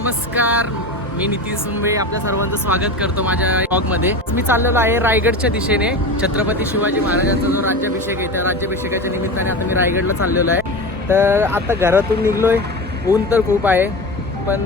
नमस्कार, मी नितीश सुंबे आपल्या सर्वांचं स्वागत करतो माझ्या ब्लॉगमध्ये. मी चाललेलो आहे रायगडच्या दिशेने. छत्रपती शिवाजी महाराजांचा जो राज्याभिषेक आहे त्या राज्याभिषेकाच्या निमित्ताने आता मी रायगडला चाललेलो आहे. तर आता घरातून निघलोय. ऊन तर खूप आहे, पण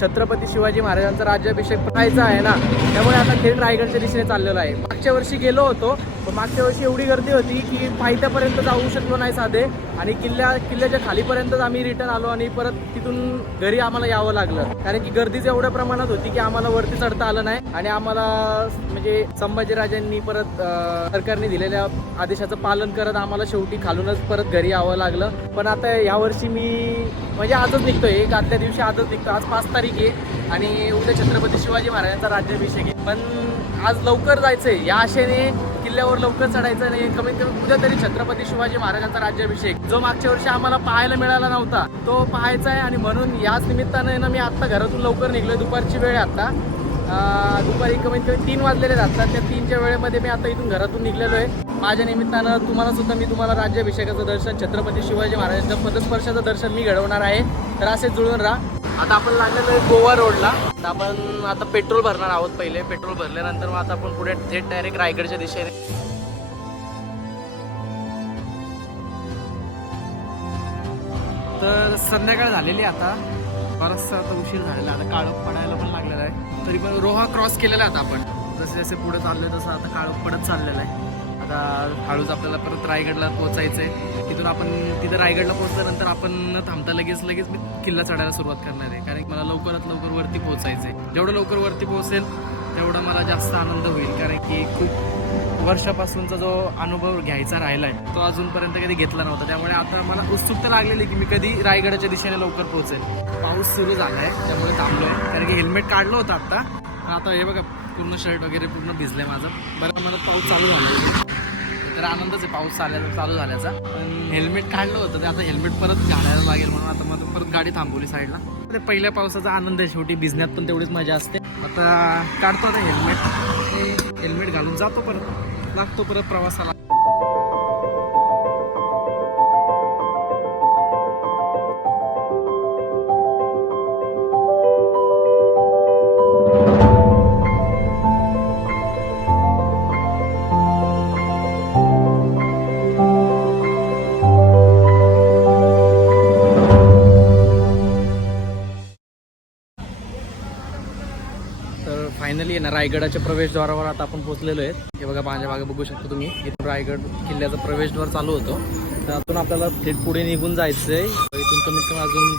छत्रपती शिवाजी महाराजांचा राज्याभिषेक पाहायचा आहे ना, त्यामुळे आता थेट रायगडच्या दिशेने चाललेलो आहे. मागच्या वर्षी गेलो होतो, पण मागच्या वर्षी एवढी गर्दी होती की पायथ्यापर्यंत जाऊ शकलो नाही साधे, आणि किल्ल्याच्या खालीपर्यंतच आम्ही रिटर्न आलो आणि परत तिथून घरी आम्हाला यावं लागलं. कारण की गर्दीच एवढ्या प्रमाणात होती की आम्हाला वरती चढता आलं नाही, आणि आम्हाला म्हणजे संभाजीराजांनी परत सरकारने दिलेल्या आदेशाचं पालन करत आम्हाला शेवटी खालूनच परत घरी यावं लागलं. पण आता यावर्षी मी म्हणजे आजच निघतोय, एक आदल्या दिवशी आजच निघतो. आज 5 तारीख आहे आणि उद्या छत्रपती शिवाजी महाराजांचा राज्याभिषेक आहे. पण आज लवकर जायचंय या आशेने, किल्ल्यावर लवकर चढायचं नाही. कमीत कमी उद्या तरी छत्रपती शिवाजी महाराजांचा राज्याभिषेक जो मागच्या वर्षी आम्हाला पाहायला मिळाला नव्हता तो पाहायचा आहे. आणि म्हणून याच निमित्ताने ना मी आत्ता घरातून लवकर निघलोय. दुपारची वेळ आहे आता. दुपारी कमीत कमी 3 वाजलेले जातात. त्या 3च्या वेळेमध्ये मी आता इथून घरातून निघलेलो आहे. माझ्या निमित्तानं तुम्हाला राज्याभिषेकाचं दर्शन, छत्रपती शिवाजी महाराजांच्या पदस्पर्शाचं दर्शन मी घडवणार आहे. तर असे जुळून राहा. आता आपण लागलेलो आहे गोवा रोडला. तर आपण आता पेट्रोल भरणार आहोत. पहिले पेट्रोल भरल्यानंतर मग आता आपण पुढे थेट डायरेक्ट रायगडच्या दिशेने. तर संध्याकाळ झालेली आता, बराचसा आता उशीर झालेला. आता काळोख पडायला पण लागलेला आहे. तरी पण रोहा क्रॉस केलेला आता आपण. जसे जसे पुढे चाललोय तसं आता काळोख पडत चाललेला आहे. आता हळूच आपल्याला परत रायगडला पोहोचायचं आहे. तिथं रायगडला पोहोचल्यानंतर आपण न थांबता लगेच मी किल्ला चढायला सुरुवात करणार आहे. कारण की मला लवकरात लवकर वरती पोहोचायचं आहे. जेवढं लवकर वरती पोहोचेल तेवढा मला जास्त आनंद होईल. कारण की खूप वर्षापासूनचा जो अनुभव घ्यायचा राहिला आहे तो अजूनपर्यंत कधी घेतला नव्हता. त्यामुळे आता मला उत्सुकता लागलेली की मी कधी रायगडाच्या दिशेने लवकर पोहोचेल. पाऊस सुरू झाला आहे त्यामुळे थांबलो आहे. कारण की हेल्मेट काढलं होतं आता हे बघा पूर्ण शर्ट वगैरे पूर्ण भिजलंय माझं. बरं मला पाऊस चालू झाला तर आनंदच आहे पाऊस चालू झाल्याचा. पण हेल्मेट काढलं होतं ते आता हेल्मेट परत घालायला लागेल म्हणून आता मला परत गाडी थांबवली साईडला. ते पहिल्या पावसाचा आनंद आहे. शेवटी भिजण्यात पण तेवढीच मजा असते. आता काढतो आता हेल्मेट घालून जातो, परत लागतो परत प्रवासाला. फायनली ना रायगडाच्या प्रवेशद्वारावर आता आपण पोहोचलेलो आहे. हे बघा माझ्या मागे बघू शकता तुम्ही. इथून रायगड किल्ल्याचा प्रवेशद्वार चालू होतो. त्यातून आपल्याला थेट पुढे निघून जायचं आहे. इथून कमीत कमी अजून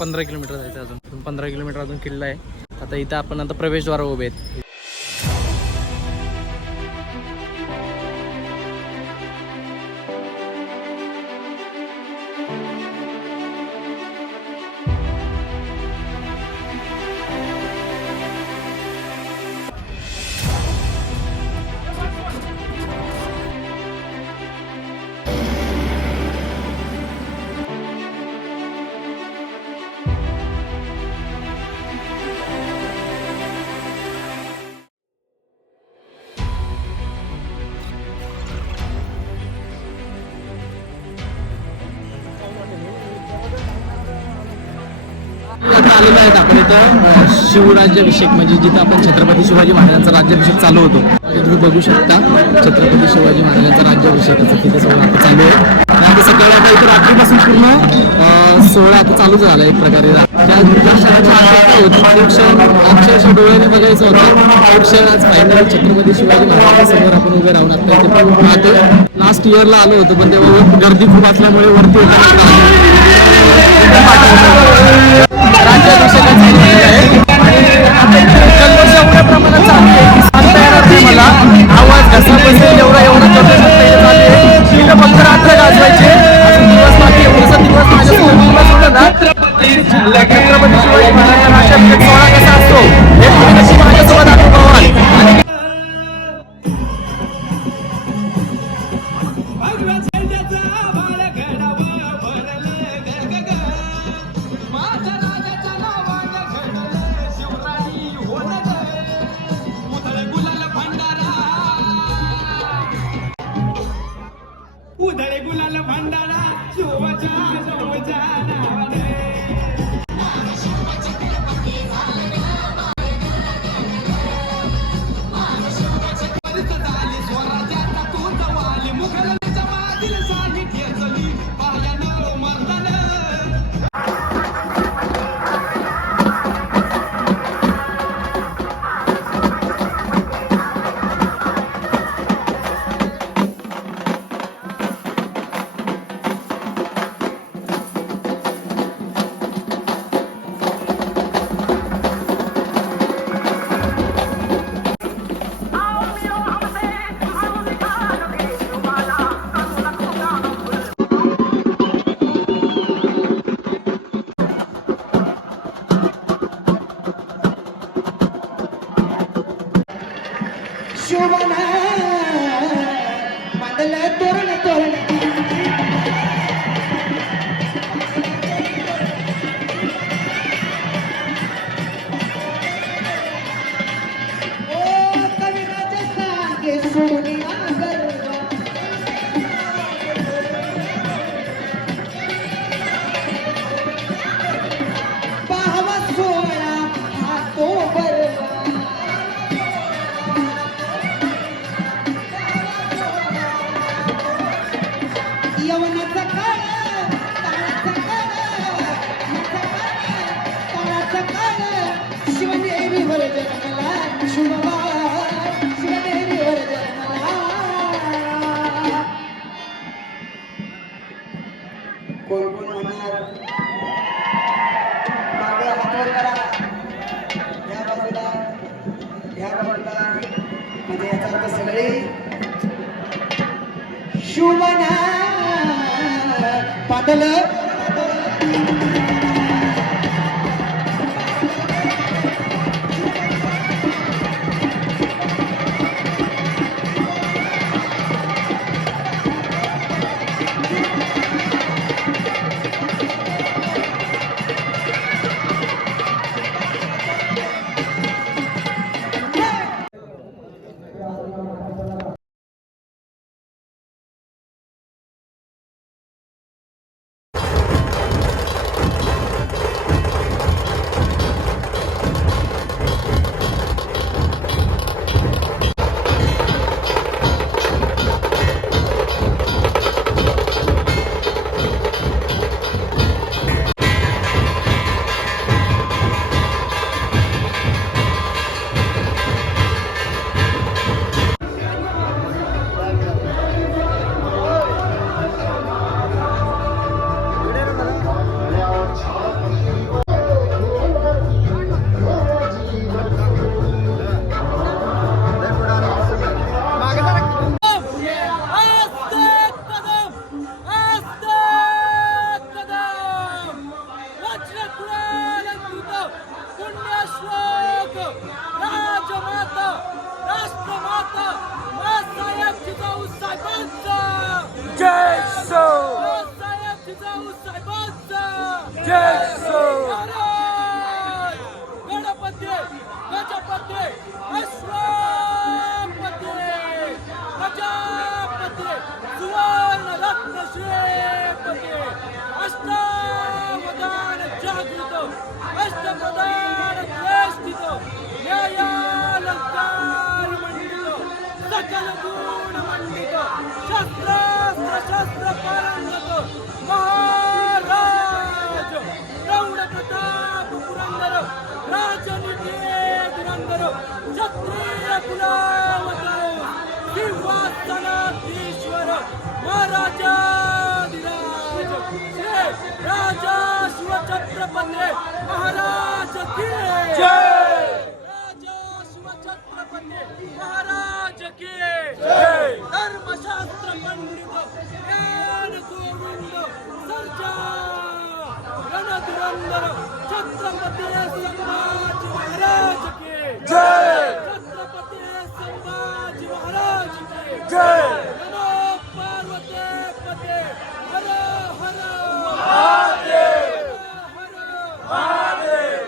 15 किलोमीटर जायचं. अजून 15 किलोमीटर अजून किल्ला आहे. आता इथं आपण आता प्रवेशद्वार उभे आहेत. आलेलो आहेत आपण इथं शिवराज्याभिषेक, म्हणजे जिथं आपण छत्रपती शिवाजी महाराजांचा राज्याभिषेक चालू होतो. तुम्ही बघू शकता छत्रपती शिवाजी महाराजांचा राज्याभिषेकाचा तिथे सोहळा चालू आहे. आता सकाळी आता इथं रात्रीपासून पूर्ण सोहळा आता चालू झाला एक प्रकारे. त्या क्षणाची अपेक्षा होती, तो क्षण अक्षरशः डोळ्याने बघायचं होतं. तो क्षण आज फायनली छत्रपती शिवाजी महाराजांच्या समोर आपण उभे राहून आता इथे पाहतो. लास्ट इयरला आलो होतो पण तेव्हा गर्दी खूप असल्यामुळे वरती राज्याभिषेकाचा आहे. आणि जल्लोष एवढ्या प्रमाणात चालू आहे की सांगता येणार नाही मला. आवाज घसा बसेल एवढा जल्लोष चालू आहे. तिथं फक्त रात्र गाजवायचे. अजून दिवस बाकी. एवढासा दिवस माझ्यासोबत छत्रपती शिवाजी महाराजांचा राज्याभिषेक सोहळा कसा असतो हे तुम्ही नक्की माझ्यासोबत अनुभवाल. उधळे गुलाल भांडारा शिवच्या शिवच्या नावाने स्वराज्याचा तू जवाली मुघलाच्या मादील साहित्य चली पायानं मर्दान शोभना बांधलं तोरण तोरण ओ कविराज सांगे सोनिया गरबा पाहवा सोळा हा तो बरवा यवनाचा काळ काळाचा काळ शिवनेरीवर जन्मला शुभवा शिवनेरीवर जन्मला कोण कोण म्हणणार मागे हातवर करा ह्या बाजूला म्हणजे याचा अर्थ सगळे शुभना पातळ राजा शिवछत्रपती महाराज की जय। राजा शिवछत्रपती महाराज की जय। धर्मशास्त्र पंडित ज्ञान गोविंद सर्जा रणधुरंधर छत्रपती संभाजी महाराज की जय। छत्रपती संभाजी महाराज की जय। नमो पार्वती पते हर हर महादेव हर महादेव।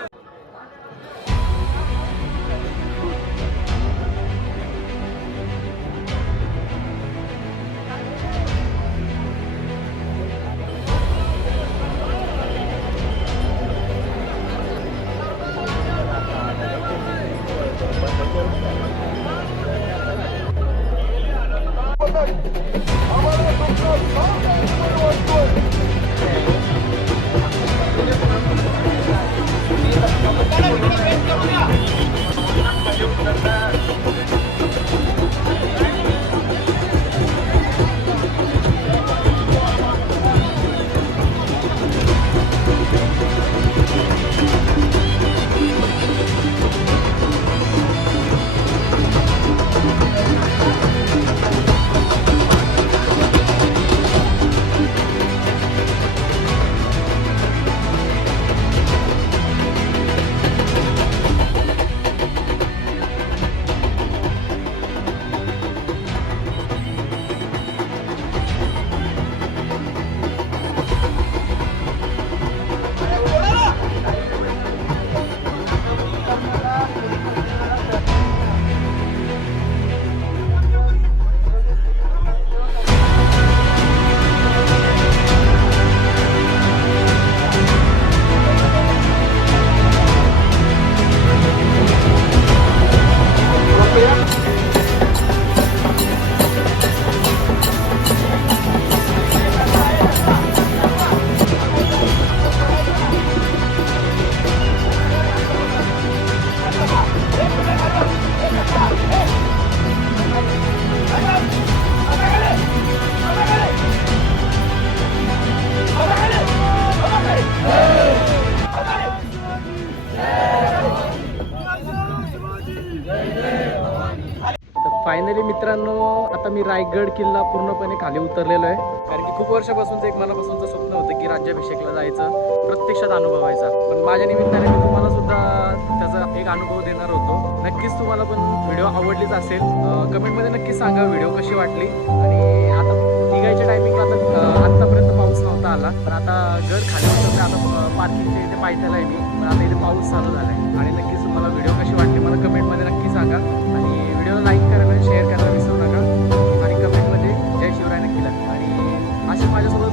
फायनली मित्रांनो आता मी रायगड किल्ला पूर्णपणे खाली उतरलेलो आहे. कारण की खूप वर्षापासूनचं एक मनापासूनचं स्वप्न होतं की राज्याभिषेकला जायचं, प्रत्यक्षात अनुभवायचा. पण माझ्या निमित्ताने मी तुम्हाला सुद्धा त्याचा एक अनुभव देणार होतो. नक्कीच तुम्हाला पण व्हिडिओ आवडलीच असेल. कमेंटमध्ये नक्कीच सांगा व्हिडिओ कशी वाटली. आणि आता निघायच्या टायमिंगला आतापर्यंत पाऊस नव्हता आला, पण आता गड खाली होतं. आता पार्किंगच्या इथे पायथ्याला आहे मी, पण आता इथे पाऊस चालू झाला आहे. आणि नक्कीच तुम्हाला व्हिडिओ कशी वाटली मला कमेंटमध्ये नक्की सांगा. आणि व्हिडिओला लाईक करायला शेअर करायला विसरू नका. आणि कमेंटमध्ये जय शिवराय नक्की लिहा. आणि असे माझ्यासोबत